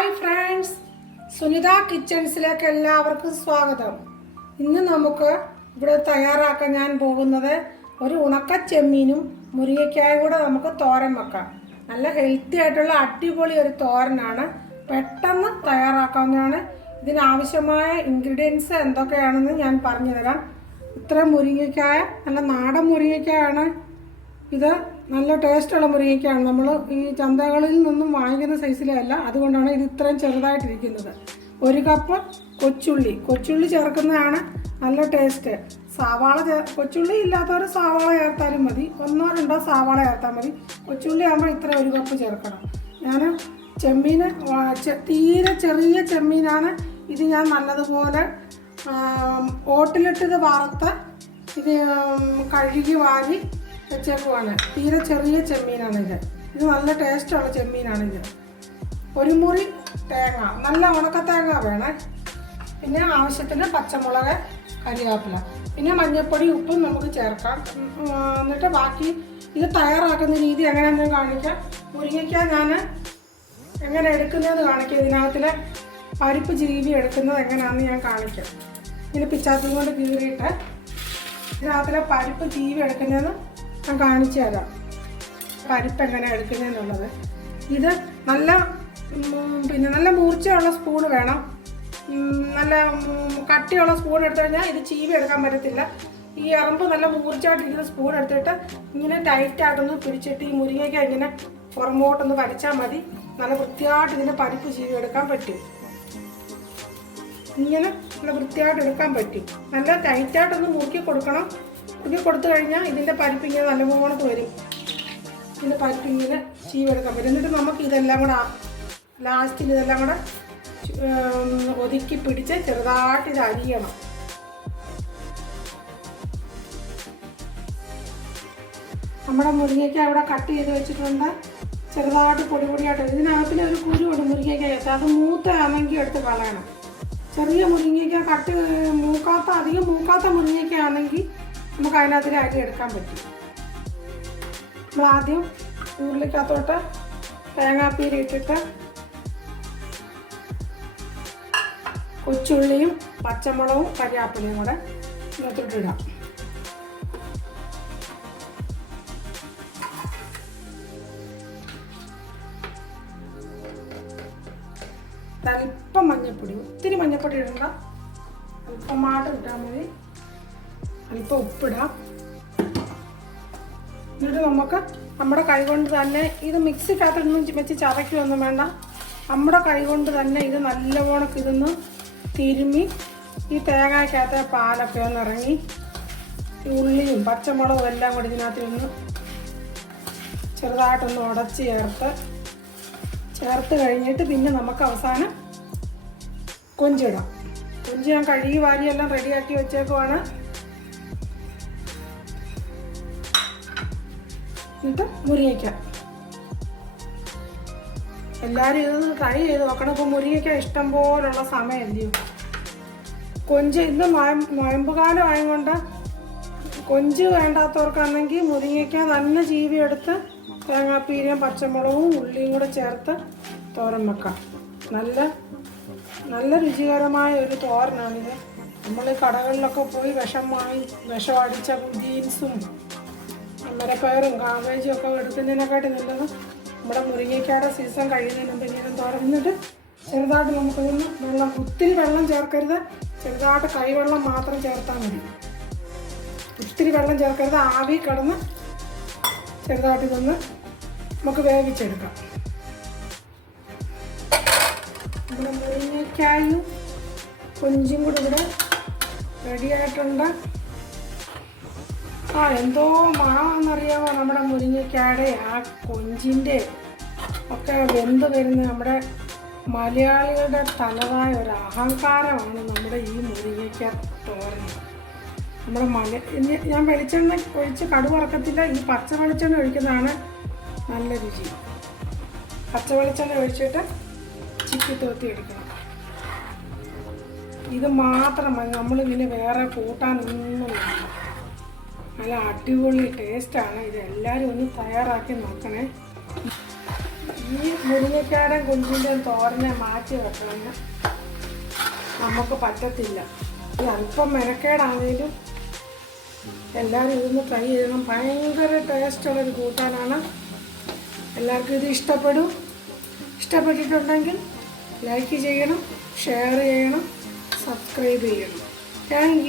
Hi friends Sunitha കിച്ചൺസിലേക്ക് എല്ലാവർക്കും സ്വാഗതം. ഇന്ന് നമുക്ക് ഇവിടെ തയ്യാറാക്കാൻ ഞാൻ പോകുന്നത് ഒരു ഉണക്ക ചെമ്മീനും മുരിങ്ങയ്ക്കായും കൂടെ നമുക്ക് തോരൻ വെക്കാം. നല്ല ഹെൽത്തി ആയിട്ടുള്ള അടിപൊളി ഒരു തോരനാണ്. പെട്ടെന്ന് തയ്യാറാക്കാവുന്നതാണ്. ഇതിനാവശ്യമായ ഇൻഗ്രീഡിയൻസ് എന്തൊക്കെയാണെന്ന് ഞാൻ പറഞ്ഞു തരാം ഇത്ര മുരിങ്ങയ്ക്കായ നല്ല നാടൻ മുരിങ്ങയ്ക്കായാണ് ഇത്. നല്ല ടേസ്റ്റുള്ള മുരിങ്ങയ്ക്കാണ്. നമ്മൾ ഈ ചന്തകളിൽ നിന്നും വാങ്ങിക്കുന്ന സൈസിലല്ല അതുകൊണ്ടാണ് ഇത് ഇത്രയും ചെറുതായിട്ടിരിക്കുന്നത്. ഒരു കപ്പ് കൊച്ചുള്ളി. കൊച്ചുള്ളി ചേർക്കുന്നതാണ് നല്ല ടേസ്റ്റ്. സവാള കൊച്ചുള്ളി ഇല്ലാത്തവർ സവാള ചേർത്താലും മതി. ഒന്നോ രണ്ടോ സവാള ചേർത്താൽ മതി. കൊച്ചുള്ളി ആകുമ്പോൾ ഇത്ര ഒരു കപ്പ് ചേർക്കണം. ഞാൻ ചെമ്മീൻ തീരെ ചെറിയ ചെമ്മീനാണ്. ഇത് ഞാൻ നല്ലതുപോലെ ഓട്ടിലിട്ടത് വറുത്ത് ഇത് കഴുകി വാരി വെച്ചേക്കുവാണ്. തീരെ ചെറിയ ചെമ്മീനാണിത്. ഇത് നല്ല ടേസ്റ്റുള്ള ചെമ്മീനാണിത്. ഒരു മുറി തേങ്ങ നല്ല ഉണക്ക തേങ്ങ വേണേ. പിന്നെ ആവശ്യത്തിന് പച്ചമുളക് കറിവേപ്പില പിന്നെ മഞ്ഞൾപ്പൊടി ഉപ്പും നമുക്ക് ചേർക്കാം. എന്നിട്ട് ബാക്കി ഇത് തയ്യാറാക്കുന്ന രീതി എങ്ങനെയാണെന്ന് കാണിക്കാം. മുരിങ്ങയ്ക്ക ഞാൻ എങ്ങനെ എടുക്കുന്നത് കാണിക്കാം. ഇതിനകത്തിലെ പരിപ്പ് ജീവി എടുക്കുന്നത് എങ്ങനെയാണെന്ന് ഞാൻ കാണിക്കാം. ഇങ്ങനെ പിച്ചാത്തും കൊണ്ട് കീറിയിട്ട് ഇതിനകത്തിലെ പരിപ്പ് ജീവി എടുക്കുന്നതെന്ന് ഞാൻ കാണിച്ചു തരാം. പരിപ്പ് എങ്ങനെ എടുക്കുന്നതെന്നുള്ളത്. ഇത് നല്ല പിന്നെ നല്ല മൂർച്ചയുള്ള സ്പൂൺ വേണം. നല്ല കട്ടിയുള്ള സ്പൂൺ എടുത്തു കഴിഞ്ഞാൽ ഇത് ചീവി എടുക്കാൻ പറ്റത്തില്ല. ഈ അറമ്പ് നല്ല മൂർച്ചയായിട്ടിരിക്കുന്ന സ്പൂൺ എടുത്തിട്ട് ഇങ്ങനെ ടൈറ്റായിട്ടൊന്ന് പിടിച്ചിട്ട് ഈ മുരിങ്ങയ്ക്ക ഇങ്ങനെ പുറമോട്ടൊന്ന് വലിച്ചാൽ മതി. നല്ല വൃത്തിയായിട്ട് ഇതിന്റെ പരിപ്പ് ചീവി എടുക്കാൻ പറ്റും. ഇങ്ങനെ നല്ല വൃത്തിയായിട്ട് എടുക്കാൻ പറ്റും. നല്ല ടൈറ്റായിട്ടൊന്ന് മുറുക്കി കൊടുക്കണം. മുറുക്കി കൊടുത്തു കഴിഞ്ഞാൽ ഇതിന്റെ പരിപ്പ് ഇങ്ങനെ നല്ലപോലെ വരും ഇതിന്റെ പരിപ്പ് ഇങ്ങനെ ചീവെടുക്കാൻ പറ്റും എന്നിട്ട് നമുക്ക് ഇതെല്ലാം കൂടെ ലാസ്റ്റിൽ ഇതെല്ലാം കൂടെ ഒതുക്കി പിടിച്ച് ചെറുതായിട്ട് ഇത് അരിയണം. നമ്മുടെ മുരിങ്ങയ്ക്ക അവിടെ കട്ട് ചെയ്ത് വെച്ചിട്ടുണ്ട്. ചെറുതായിട്ട് പൊടി പൊടിയായിട്ട്. ഇതിനകത്തിന് ഒരു കുരുവുണ്ട് മുരിങ്ങയ്ക്ക് ചേർത്ത്. അത് മൂത്തയാണെങ്കിൽ എടുത്ത് കളയണം. ചെറിയ മുരിങ്ങയ്ക്ക കട്ട് മൂക്കാത്ത അധികം മൂക്കാത്ത മുരിങ്ങയ്ക്ക ആണെങ്കിൽ നമുക്ക് അതിനകത്തിൽ അരി എടുക്കാൻ പറ്റും. നമ്മൾ ആദ്യം ഉരുളിക്കകത്തോട്ട് തേങ്ങാപ്പീരി ഇട്ടിട്ട് കൊച്ചുള്ളിയും പച്ചമുളകും കരിയാപ്പിലയും കൂടെ ഇന്നത്തോട്ടിടാം അല്പം മഞ്ഞൾപ്പൊടി ഒത്തിരി മഞ്ഞപ്പൊടി ഇടണ്ട. അല്പമായിട്ട് ഇട്ടാൽ മതി. അല്പം ഉപ്പിടാം. എന്നിട്ട് നമുക്ക് നമ്മുടെ കൈ കൊണ്ട് തന്നെ ഇത് മിക്സിക്കകത്തൊന്നും വെച്ച് ചതയ്ക്കൊന്നും വേണ്ട. നമ്മുടെ കൈ കൊണ്ട് തന്നെ ഇത് നല്ലവണ്ണം ഇതൊന്ന് തിരുമി ഈ തേങ്ങയ്ക്കകത്തെ പാലൊക്കെ ഒന്ന് ഇറങ്ങി ഉള്ളിയും പച്ചമുളകും എല്ലാം കൂടി ഇതിനകത്ത് ഒന്ന് ചെറുതായിട്ടൊന്ന് ഉടച്ച് ചേർത്ത് ചേർത്ത് കഴിഞ്ഞിട്ട് പിന്നെ നമുക്ക് അവസാനം കൊഞ്ചിടാം. കൊഞ്ച് ഞാൻ കഴുകി വാരിയെല്ലാം റെഡിയാക്കി വെച്ചേക്കുവാണ്. എന്നിട്ട് മുരിങ്ങയ്ക്ക. എല്ലാവരും ഇതൊന്ന് ട്രൈ ചെയ്ത് നോക്കണം. ഇപ്പോൾ മുരിങ്ങയ്ക്ക ഇഷ്ടം പോലുള്ള സമയമല്ലയോ കൊഞ്ച് ഇന്ന് നോയം നോയമ്പ് കാലം ആയതുകൊണ്ട് കൊഞ്ച് വേണ്ടാത്തവർക്കാണെങ്കിൽ മുരിങ്ങയ്ക്ക നല്ല ജീവി എടുത്ത് തേങ്ങാപ്പീരയും പച്ചമുളകും ഉള്ളിയും കൂടെ ചേർത്ത് തോരൻ വെക്കാം. നല്ല നല്ല രുചികരമായ ഒരു തോരനാണിത്. നമ്മൾ കടകളിലൊക്കെ പോയി വിഷം വാങ്ങി വിഷം അടിച്ച ബീൻസും അമരപ്പയറും കാബേജും ഒക്കെ എടുക്കുന്നതിനെക്കാട്ടി നല്ലത് നമ്മുടെ മുരിങ്ങയ്ക്കാടെ സീസൺ കഴിയുന്നതിന് മുമ്പ് ഇങ്ങനെ തുറന്നിട്ട് ചെറുതായിട്ട് നമുക്കൊന്ന് വെള്ളം ഒത്തിരി വെള്ളം ചേർക്കരുത്. ചെറുതായിട്ട് കൈവെള്ളം മാത്രം ചേർത്താൽ മതി. ഒത്തിരി വെള്ളം ചേർക്കരുത്. ആവി കടന്ന് ചെറുതായിട്ട് ഇതൊന്ന് നമുക്ക് വേവിച്ചെടുക്കാം. നമ്മുടെ മുരിങ്ങയ്ക്കായും കൊഞ്ചും കൂടി ഇവിടെ റെഡിയായിട്ടുണ്ട് ആ എന്തോ മണമെന്നറിയാമോ നമ്മുടെ മുരിങ്ങയ്ക്കാടെ ആ കൊഞ്ചിന്റെ ഒക്കെ വെന്ത് വരുന്ന നമ്മുടെ മലയാളികളുടെ തനതായ ഒരു അഹങ്കാരമാണ് നമ്മുടെ ഈ മുരിങ്ങയ്ക്ക തോരൻ നമ്മുടെ മല ഞാൻ വെളിച്ചെണ്ണ ഒഴിച്ച് കടുവറക്കത്തില്ല ഈ പച്ച വെളിച്ചെണ്ണ ഒഴിക്കുന്നതാണ് നല്ല രുചി. പച്ച വെളിച്ചെണ്ണ ഒഴിച്ചിട്ട് ചിക്കി തോത്തി എടുക്കണം. ഇത് മാത്രം മതി. നമ്മളിതിന് വേറെ കൂട്ടാനൊന്നും വേണ്ട നല്ല അടിപൊളി ടേസ്റ്റാണ്. ഇത് എല്ലാവരും ഒന്ന് തയ്യാറാക്കി നോക്കണേ. ഈ മുരിങ്ങക്കാടൻ കുഞ്ഞിന്റെ തോരനെ മാറ്റി വെക്കണമെന്ന് നമുക്ക് പറ്റത്തില്ല. ഈ അല്പം മെനക്കേടാണെങ്കിലും എല്ലാവരും ഇതൊന്ന് ട്രൈ ചെയ്യണം. ഭയങ്കര ടേസ്റ്റുള്ളൊരു കൂട്ടാനാണ്. എല്ലാവർക്കും ഇത് ഇഷ്ടപ്പെടും. ഇഷ്ടപ്പെട്ടിട്ടുണ്ടെങ്കിൽ ലൈക്ക് ചെയ്യണം ഷെയർ ചെയ്യണം സബ്സ്ക്രൈബ് ചെയ്യണം. താങ്ക്